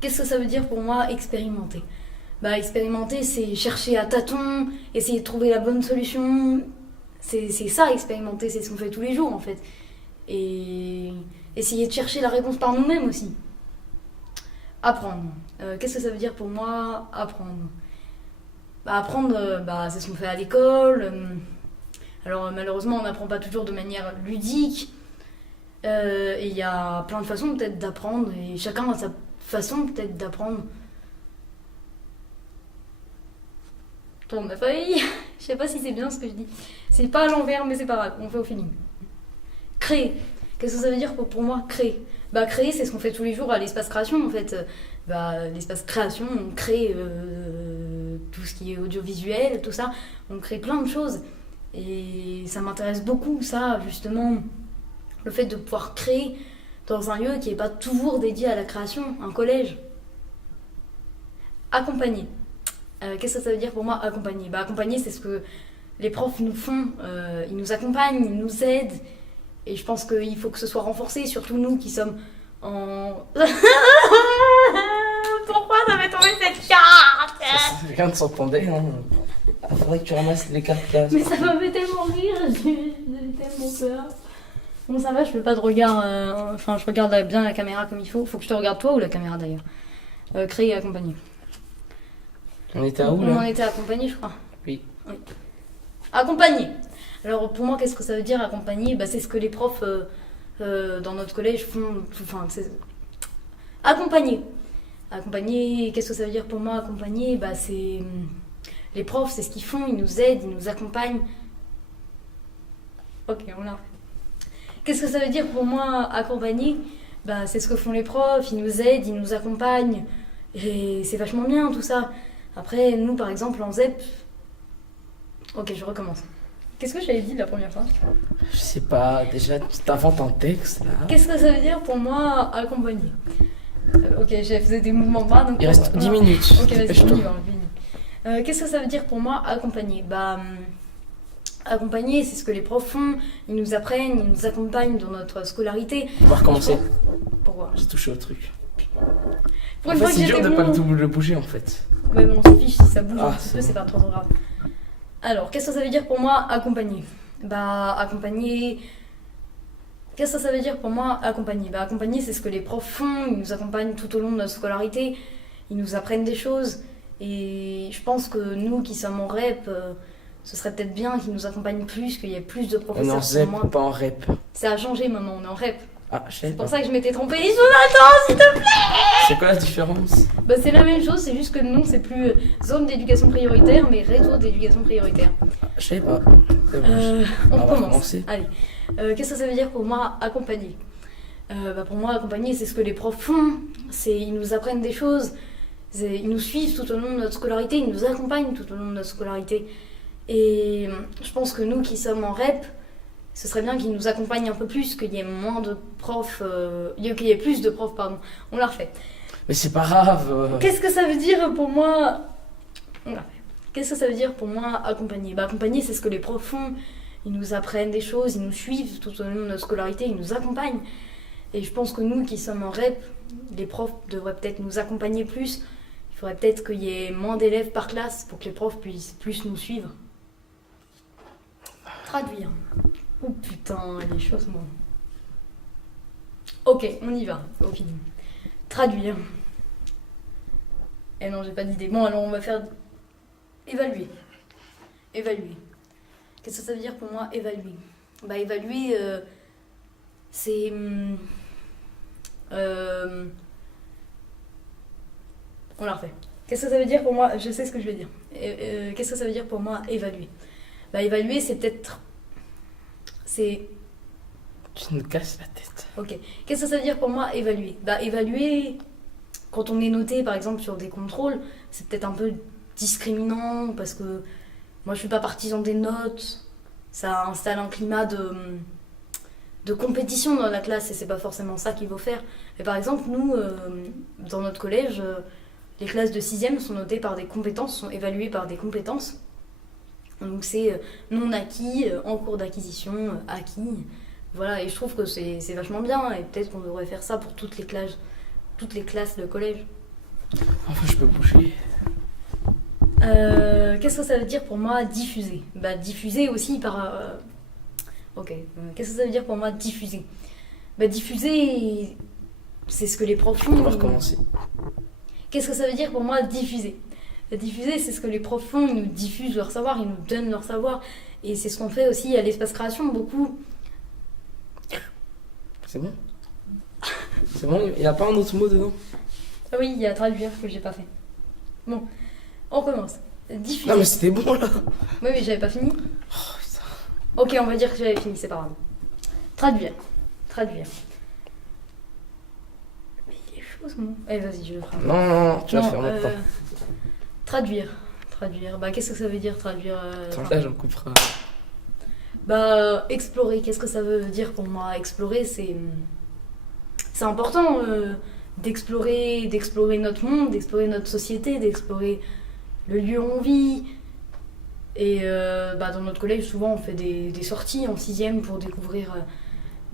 Qu'est-ce que ça veut dire pour moi expérimenter? Bah, expérimenter, c'est chercher à tâtons, essayer de trouver la bonne solution. C'est ça, expérimenter, c'est ce qu'on fait tous les jours en fait. Et essayer de chercher la réponse par nous-mêmes aussi. Apprendre. Qu'est-ce que ça veut dire pour moi, apprendre? Bah, apprendre, c'est ce qu'on fait à l'école. Alors malheureusement, on n'apprend pas toujours de manière ludique. Et il y a plein de façons peut-être d'apprendre, et chacun a sa façon peut-être d'apprendre. Tourne ma feuille. Je sais pas si c'est bien ce que je dis. C'est pas à l'envers, mais c'est pas grave, on fait au feeling. Créer. Qu'est-ce que ça veut dire pour moi, créer? Bah, créer, c'est ce qu'on fait tous les jours à l'espace création en fait. L'espace création, on crée tout ce qui est audiovisuel, tout ça. On crée plein de choses. Et ça m'intéresse beaucoup, ça, justement. Le fait de pouvoir créer dans un lieu qui n'est pas toujours dédié à la création, un collège. Accompagner. Qu'est-ce que ça veut dire pour moi, accompagner? Bah, accompagner, c'est ce que les profs nous font. Ils nous accompagnent, ils nous aident. Et je pense qu'il faut que ce soit renforcé, surtout nous qui sommes en... Pourquoi ça m'est tombé cette carte? Rien ne s'entendait, hein. Faudrait que tu ramasses les cartes là. Mais ça m'a fait tellement rire, j'ai tellement peur. Bon, ça va, je fais pas de regard. Je regarde bien la caméra comme il faut. Faut que je te regarde toi ou la caméra d'ailleurs. Créer et accompagner. On était à où On en là? était accompagné, je crois. Oui. Accompagner. Alors pour moi, qu'est-ce que ça veut dire accompagner? Bah, c'est ce que les profs dans notre collège font. Accompagner. Accompagner, qu'est-ce que ça veut dire pour moi accompagner? Bah, c'est. Les profs, c'est ce qu'ils font, ils nous aident, ils nous accompagnent. Ok, on l'a. Qu'est-ce que ça veut dire pour moi accompagner? Bah, c'est ce que font les profs, ils nous aident, ils nous accompagnent. Et c'est vachement bien tout ça. Après, nous par exemple en ZEP. Ok, je recommence. Qu'est-ce que j'avais dit la première fois? Je sais pas, déjà tu t'inventes un texte là. Qu'est-ce que ça veut dire pour moi accompagner? Ok, j'ai fait des mouvements de bras donc. Il reste 10 minutes. Ok, vas-y, Dépêche-toi. on y va, qu'est-ce que ça veut dire pour moi accompagner? Bah. Accompagner, c'est ce que les profs font, ils nous apprennent, ils nous accompagnent dans notre scolarité. On va recommencer. Pourquoi? J'ai touché au truc. Pour En une fait, fois que c'est dur j'étais de pas bon. le bouger en fait. Ouais, mais on s'en fiche si ça bouge Ah, un petit c'est peu, bon. c'est pas trop grave. Alors, qu'est-ce que ça veut dire pour moi accompagner? Bah, accompagner. Qu'est-ce que ça veut dire pour moi accompagner? Bah, accompagner, c'est ce que les profs font, ils nous accompagnent tout au long de notre scolarité, ils nous apprennent des choses. Et je pense que nous qui sommes en REP, ce serait peut-être bien qu'ils nous accompagnent plus, qu'il y ait plus de On est professeurs en ZEP, pour moi. pas en REP. Ça a changé maintenant, on est en REP. Ah, je savais C'est pour pas. ça que je m'étais trompée. Jonathan, s'il te plaît! C'est quoi la différence? Bah, c'est la même chose, c'est juste que non, c'est plus zone d'éducation prioritaire, mais réseau d'éducation prioritaire. Je savais pas. Dommage. On va recommence. recommencer. Allez. Qu'est-ce que ça veut dire pour moi accompagner? Pour moi, accompagner, c'est ce que les profs font. Ils nous apprennent des choses. Ils nous suivent tout au long de notre scolarité. Ils nous accompagnent tout au long de notre scolarité. Et je pense que nous qui sommes en REP, ce serait bien qu'ils nous accompagnent un peu plus, qu'il y ait moins de profs, qu'il y ait plus de profs, pardon. On l'a refait. Mais c'est pas grave. Qu'est-ce que ça veut dire pour moi? On l'a fait. Qu'est-ce que ça veut dire pour moi accompagner? Bah, accompagner, c'est ce que les profs font. Ils nous apprennent des choses, ils nous suivent tout au long de notre scolarité, ils nous accompagnent. Et je pense que nous qui sommes en REP, les profs devraient peut-être nous accompagner plus. Il faudrait peut-être qu'il y ait moins d'élèves par classe pour que les profs puissent plus nous suivre. Traduire. Oh putain, les choses, moi. Ok, on y va. Au fini. Traduire. Eh non, j'ai pas d'idée. Bon, alors on va faire évaluer. Évaluer. Qu'est-ce que ça veut dire pour moi, évaluer? Bah, évaluer, c'est... On l'a refait. Qu'est-ce que ça veut dire pour moi? Je sais ce que je vais dire. Qu'est-ce que ça veut dire pour moi, évaluer? Bah, évaluer, c'est peut-être... C'est... Tu nous casses la tête. Ok. Qu'est-ce que ça veut dire pour moi, évaluer? Bah, évaluer, quand on est noté, par exemple, sur des contrôles, c'est peut-être un peu discriminant, parce que moi, je suis pas partisan des notes. Ça installe un climat de compétition dans la classe, et c'est pas forcément ça qu'il faut faire. Mais par exemple, nous, dans notre collège, les classes de 6e sont notées par des compétences, sont évaluées par des compétences. Donc c'est non acquis, en cours d'acquisition, acquis. Voilà, et je trouve que c'est vachement bien, et peut-être qu'on devrait faire ça pour toutes les classes de collège. Enfin, je peux bouger. Qu'est-ce que ça veut dire pour moi diffuser? Bah diffuser aussi par... Ok, qu'est-ce que ça veut dire pour moi diffuser? Bah diffuser, c'est ce que les profs font. On va recommencer. Qu'est-ce que ça veut dire pour moi diffuser? Diffuser, c'est ce que les profs font, ils nous diffusent leur savoir, ils nous donnent leur savoir. Et c'est ce qu'on fait aussi à l'espace création, beaucoup. C'est bon? C'est bon? Il n'y a pas un autre mot dedans? Ah oui, il y a traduire que j'ai pas fait. Bon, on recommence. Diffuser. Non mais c'était bon là. Oui, mais j'avais pas fini. Oh putain. Ok, on va dire que j'avais fini, c'est pas grave. Traduire. Traduire. Mais il est chaud ce mot. Allez, vas-y, je le ferai. Non, tu vas le faire maintenant. Traduire. Traduire. Bah, qu'est-ce que ça veut dire traduire Attends, là j'en couperai. Bah, explorer. Qu'est-ce que ça veut dire pour moi? Explorer, c'est important d'explorer notre monde, d'explorer notre société, d'explorer le lieu où on vit. Et bah, dans notre collège, souvent, on fait des sorties en 6e pour découvrir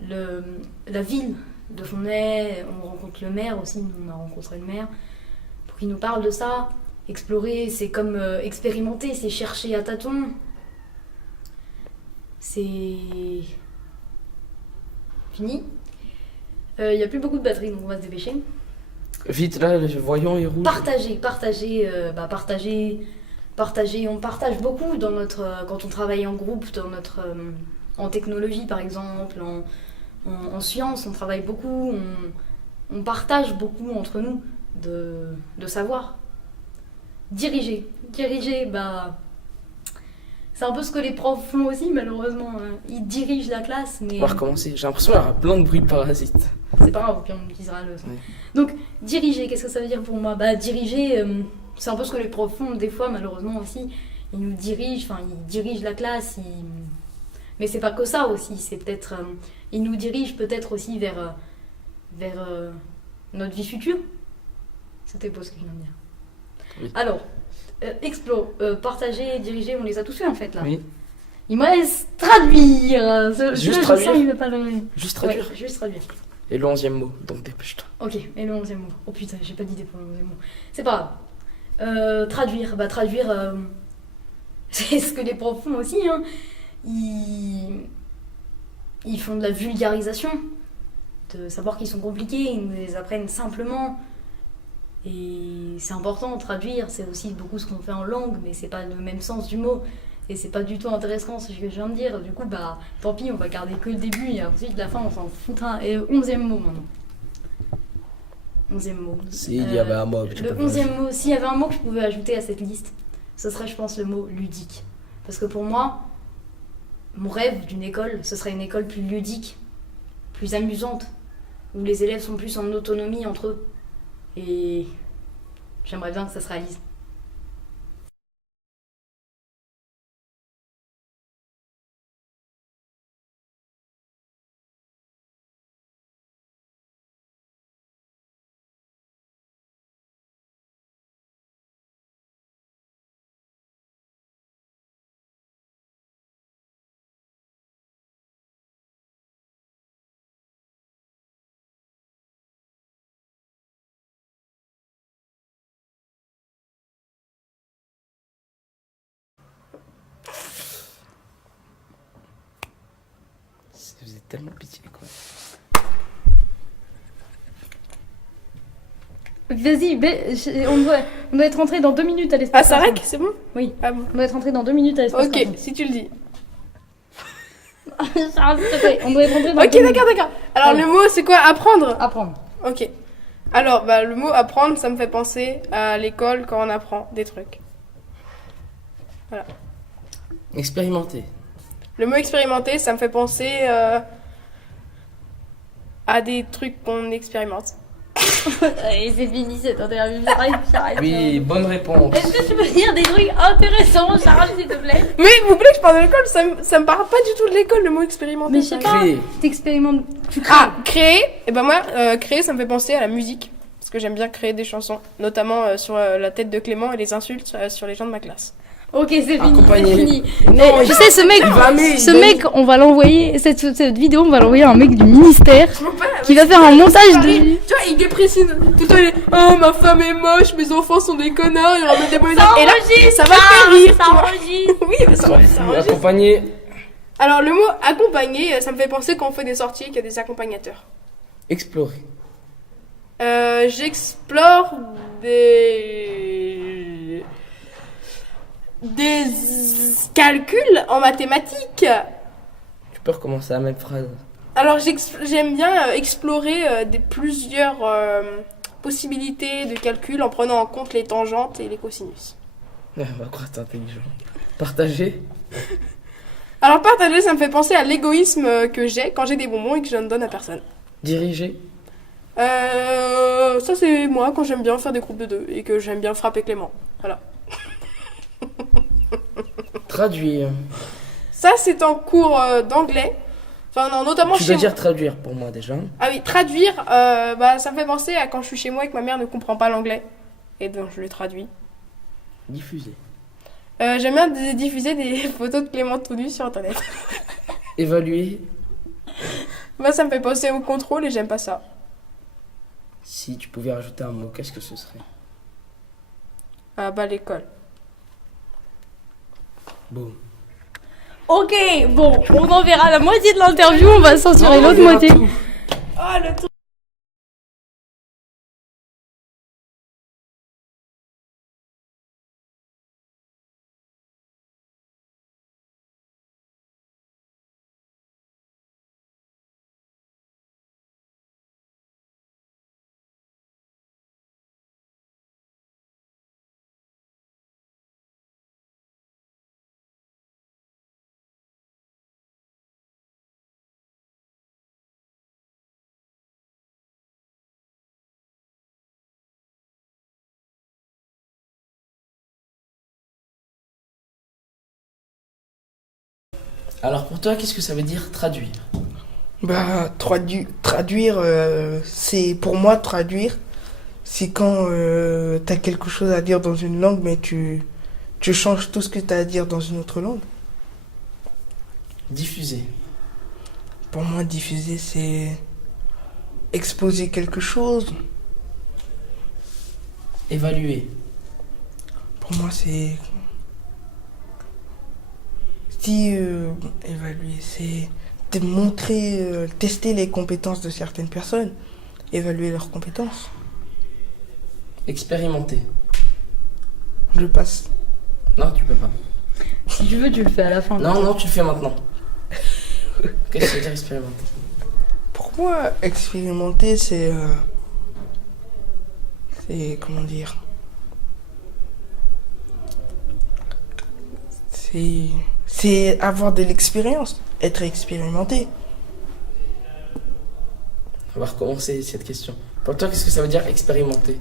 la ville de Fontenay. On rencontre le maire aussi, nous, on a rencontré le maire, pour qu'il nous parle de ça. Explorer, c'est comme expérimenter, c'est chercher à tâtons. C'est fini. Il n'y a plus beaucoup de batterie, donc on va se dépêcher. Vite là, le voyant est rouge. Partager. On partage beaucoup dans notre, quand on travaille en groupe, en technologie par exemple, en sciences, on travaille beaucoup, on partage beaucoup entre nous de savoir. Diriger, bah, c'est un peu ce que les profs font aussi malheureusement. Ils dirigent la classe, mais... On va recommencer. J'ai l'impression qu'il y aura plein de bruit de parasites. C'est pas grave, puis on utilisera le son. Oui. Donc, diriger, qu'est-ce que ça veut dire pour moi? Bah, diriger, c'est un peu ce que les profs font des fois, malheureusement aussi. Ils nous dirigent, ils dirigent la classe, mais c'est pas que ça aussi. C'est peut-être... ils nous dirigent peut-être aussi vers notre vie future. C'était beau ce que je viens de dire. Oui. Alors, partager, diriger, on les a tous fait en fait là. Oui. Il me reste traduire. Juste Je traduire. sens, il veut pas le... Juste traduire. Ouais, juste traduire. Et le 11e mot, donc dépêche-toi. Ok, et le 11e mot. Oh putain, j'ai pas d'idée pour le 11e mot. C'est pas grave. Traduire. Bah, traduire, c'est ce que les profs font aussi. Hein. Ils font de la vulgarisation. De savoir qu'ils sont compliqués, ils nous les apprennent simplement. Et c'est important, traduire, c'est aussi beaucoup ce qu'on fait en langue, mais c'est pas le même sens du mot. Et c'est pas du tout intéressant ce que je viens de dire. Du coup, bah, tant pis, on va garder que le début et ensuite la fin, on s'en foutra. Et 11e mot maintenant. 11e mot. S'il y avait un mot. Le 11e mot, s'il y avait un mot que je pouvais ajouter à cette liste, ce serait, je pense, le mot ludique. Parce que pour moi, mon rêve d'une école, ce serait une école plus ludique, plus amusante, où les élèves sont plus en autonomie entre eux. Et j'aimerais bien que ça se réalise. Ça faisait tellement pitié quoi. Vas-y, on doit être rentré dans 2 minutes à l'espace. Ah, ça rec, c'est bon? Oui, Ah bon. on doit être rentré dans 2 minutes à l'espace. Ok, si tu le dis. Charles, s'il te plaît, on doit être rentré dans Ok, 2 minutes. d'accord. Alors, Allez. le mot, c'est quoi? Apprendre? Apprendre. Ok. Alors, bah, le mot apprendre, ça me fait penser à l'école quand on apprend des trucs. Expérimenter. Le mot expérimenter, ça me fait penser à des trucs qu'on expérimente. Et c'est fini cette interview. J'arrête. Oui, bonne réponse. Est-ce que tu peux dire des trucs intéressants, Charles, s'il te plaît? Mais vous voulez que je parle de l'école? Ça me parle pas du tout de l'école, le mot expérimenter. Mais je sais pas, Créer. t'expérimentes, tu crées. Ah, créer. Et ben moi, créer, ça me fait penser à la musique. Parce que j'aime bien créer des chansons. Notamment sur la tête de Clément et les insultes sur les gens de ma classe. Ok, c'est fini, Accompagner. c'est fini. Non, Tu sais, ce mec, on va l'envoyer, cette vidéo, on va l'envoyer à un mec du ministère qui va faire un montage de... Tu vois, il déprécise. Tout le temps, il est oh, ma femme est moche, mes enfants sont des connards, il ramène des bonnes notes. Et là, ça va faire rire. Ça tu vois. enregistre. Oui, mais ça enregistre. Accompagner. Alors, le mot accompagner, ça me fait penser quand on fait des sorties qu'il y a des accompagnateurs. Explorer. J'explore des calculs en mathématiques. Tu peux recommencer la même phrase. Alors j'aime bien explorer plusieurs possibilités de calcul en prenant en compte les tangentes et les cosinus. On va croire que t'es intelligent. Partager. Alors partager, ça me fait penser à l'égoïsme que j'ai quand j'ai des bonbons et que je ne donne à personne. Diriger. Ça c'est moi quand j'aime bien faire des groupes de deux et que j'aime bien frapper Clément. Voilà. Traduire. Ça c'est en cours d'anglais. Enfin non, notamment Tu chez dois moi. dire traduire pour moi déjà. Ah oui, traduire, ça me fait penser à quand je suis chez moi et que ma mère ne comprend pas l'anglais. Et donc je le traduis. Diffuser. J'aime bien diffuser des photos de Clément tout nu sur internet. Évaluer. Ça me fait penser au contrôle et j'aime pas ça. Si tu pouvais rajouter un mot, qu'est-ce que ce serait? L'école. Boum. Ok, bon, on en verra la moitié de l'interview, on va censurer l'autre moitié. Ah, le truc. Alors pour toi, qu'est-ce que ça veut dire traduire? Traduire, c'est pour moi traduire, c'est quand t'as quelque chose à dire dans une langue, mais tu changes tout ce que t'as à dire dans une autre langue. Diffuser. Pour moi, diffuser, c'est exposer quelque chose. Évaluer. Pour moi, c'est évaluer, c'est montrer, tester les compétences de certaines personnes, évaluer leurs compétences. Expérimenter. Je passe. Non, tu peux pas. Si tu veux, tu le fais à la fin. Non, tu le fais maintenant. Qu'est-ce que ça veut dire expérimenter? Pour moi, expérimenter, c'est comment dire, c'est avoir de l'expérience, être expérimenté. On va recommencer cette question. Pour toi, qu'est-ce que ça veut dire expérimenter?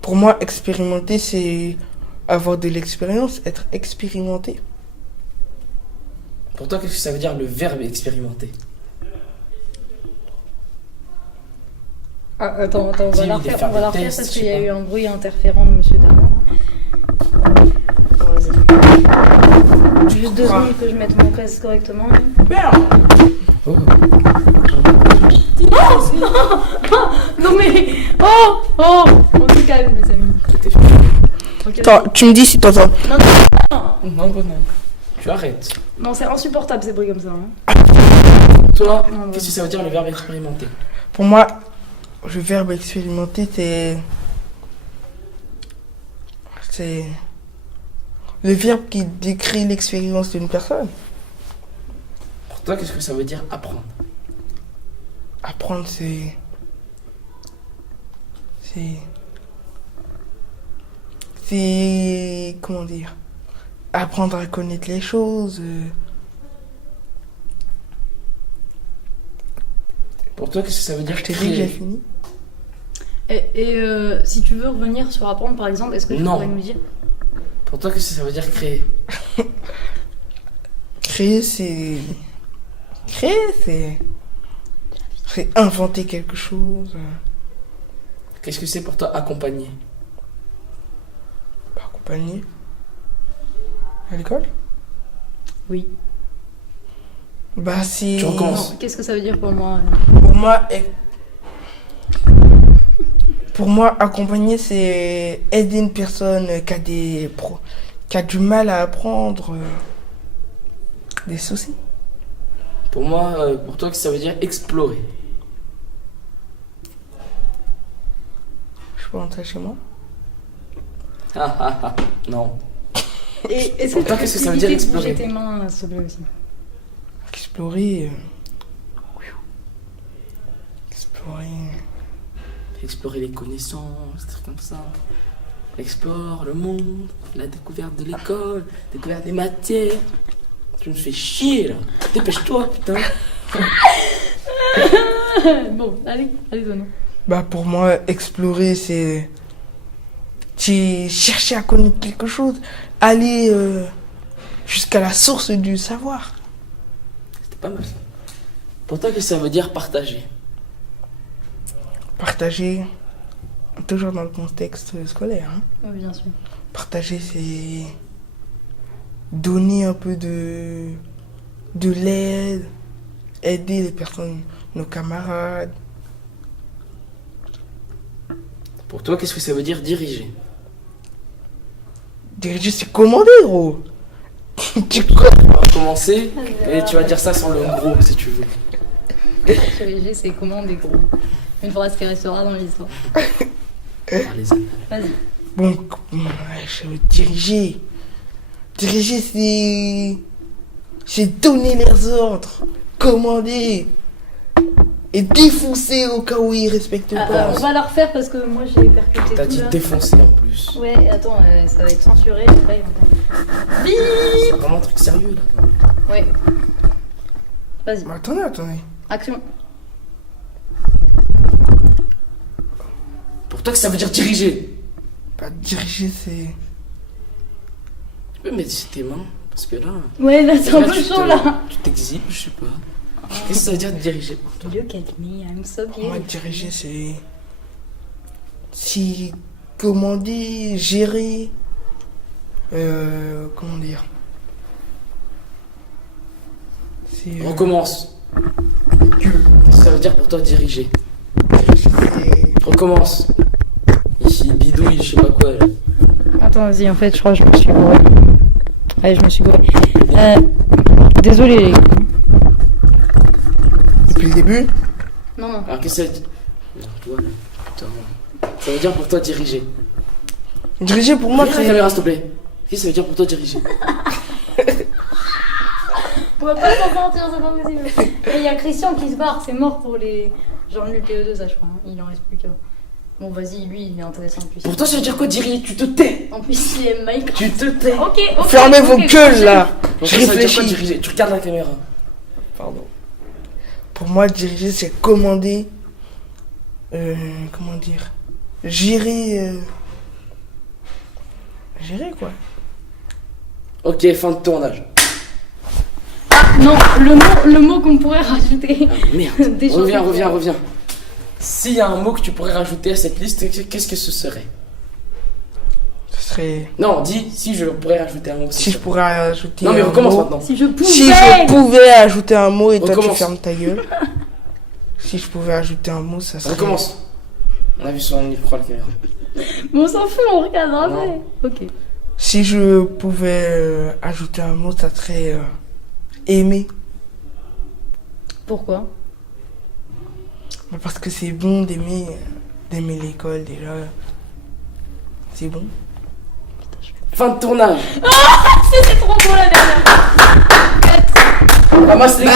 Pour moi, expérimenter, c'est avoir de l'expérience, être expérimenté. Pour toi, qu'est-ce que ça veut dire le verbe expérimenter? Ah, attends, on va la Dis-lui de refaire, faire on va la des refaire tests, parce je qu'il y sais a pas. eu un bruit interférent de monsieur Damon. Juste 2 secondes que je mette mon casque correctement. Oh. Non mais... Oh, on se calme les amis. C'était Ok. Attends, tu me dis si t'entends. Non. Tu arrêtes. Non, c'est insupportable ces bruits comme ça. Hein. Toi, Non, qu'est-ce que ça veut dire le verbe expérimenter? Pour moi, le verbe expérimenter, c'est le verbe qui décrit l'expérience d'une personne. Pour toi, qu'est-ce que ça veut dire apprendre? Apprendre, c'est comment dire, apprendre à connaître les choses. Pour toi, qu'est-ce que ça veut dire Je t'ai dit que j'ai créer? fini. Et si tu veux revenir sur apprendre par exemple, est-ce que tu Non. pourrais nous dire? Pour toi, qu'est-ce que ça veut dire créer? Créer, c'est inventer quelque chose. Qu'est-ce que c'est pour toi accompagner? Accompagner. À l'école? Oui. Bah, si. Tu recommences. Non, qu'est-ce que ça veut dire pour moi? Pour moi, pour moi, accompagner, c'est aider une personne qui a du mal à apprendre des soucis. Pour moi, pour toi, ça veut dire explorer. Je peux rentrer chez moi? Ah ah ah. Non. Et est-ce Pour toi, qu'est-ce que ça veut dire éviter de explorer? bouger tes mains, s'il te plaît aussi? Explorer. Explorer. Explorer les connaissances, des trucs comme ça. Explore le monde, la découverte de l'école, découverte des matières. Tu me fais chier là. Dépêche-toi, putain. Bon, allez, non. Bah, pour moi, explorer, c'est. Chercher à connaître quelque chose, aller jusqu'à la source du savoir. C'était pas mal ça. Pour toi, qu'est-ce que ça veut dire partager? Partager, toujours dans le contexte scolaire. Hein. Oui, bien sûr. Partager, c'est donner un peu de l'aide, aider les personnes, nos camarades. Pour toi, qu'est-ce que ça veut dire diriger? Diriger, c'est commander, gros. Tu On va commencer et tu vas dire ça sans le gros si tu veux. Diriger, c'est comment des gros. Une phrase qui restera dans l'histoire. Allez-y. Vas-y. Bon, je veux diriger. Diriger, c'est donner les ordres, commander et défoncer au cas où ils respectent pas. On va la refaire parce que moi j'ai percuté T'as tout dit là. défoncer en plus. Ouais, attends, ça va être censuré. Après, Bip. C'est vraiment un truc sérieux là. Ouais. Vas-y. Mais attendez. Action. Pour toi, que ça veut dire diriger? Bah, diriger, c'est. Tu peux mettre tes mains parce que là. Ouais, là c'est un peu tu chaud là. Tu t'exhibes, je sais pas. Qu'est-ce que ça veut dire diriger pour toi? Look at me, I'm so Pour moi, cute. diriger, c'est. Si. Commander, gérer. Comment dire? C'est. Recommence. Qu'est-ce que ça veut dire pour toi diriger? Diriger, c'est. Recommence. Ici, bidouille, je sais pas quoi. Là. Attends, vas-y, en fait, je crois que je me suis gourée. Ouais, je me suis gourée. Désolé les gars. Depuis le début? Non. Alors, qu'est-ce que ça veut dire? Toi, là, putain. Ça veut dire pour toi diriger. Diriger, pour moi, Regarde la c'est. caméra, s'il te plaît. Qu'est-ce que ça veut dire pour toi diriger? On va pas s'en sortir, c'est pas possible. Et il y a Christian qui se barre, c'est mort pour les. Genre le PE2, ça je crois. Hein. Il en reste plus qu'un. Bon, vas-y, lui, il est intéressant en plus. Pour toi, ça veut dire quoi diriger? Tu te tais. En plus, il aime Mike. Tu te tais. Ok. Fermez vos gueules là! Pour Je toi, ça veut dire quoi réfléchis. diriger? Tu regardes la caméra. Pardon. Pour moi, diriger, c'est commander. Comment dire? Gérer. Gérer quoi? Ok, fin de tournage. Non, le mot qu'on pourrait rajouter. Ah, merde. Des choses Reviens. S'il y a un mot que tu pourrais rajouter à cette liste, qu'est-ce que ce serait? Ce serait. Non, dis si je pourrais rajouter un mot. Si je pourrais ajouter. Non, mais un recommence mot. maintenant. Si je pouvais. Si je pouvais ajouter un mot et toi tu Recommence. fermes ta gueule. Si je pouvais ajouter un mot, ça serait. Recommence. On a vu sur le micro à la caméra. Mais on s'en fout, on regarde après. Non. Ok. Si je pouvais ajouter un mot, ça serait aimer. Pourquoi? Bah, parce que c'est bon d'aimer l'école déjà. C'est bon. Fin de tournage. C'était trop beau la dernière. Ramasse les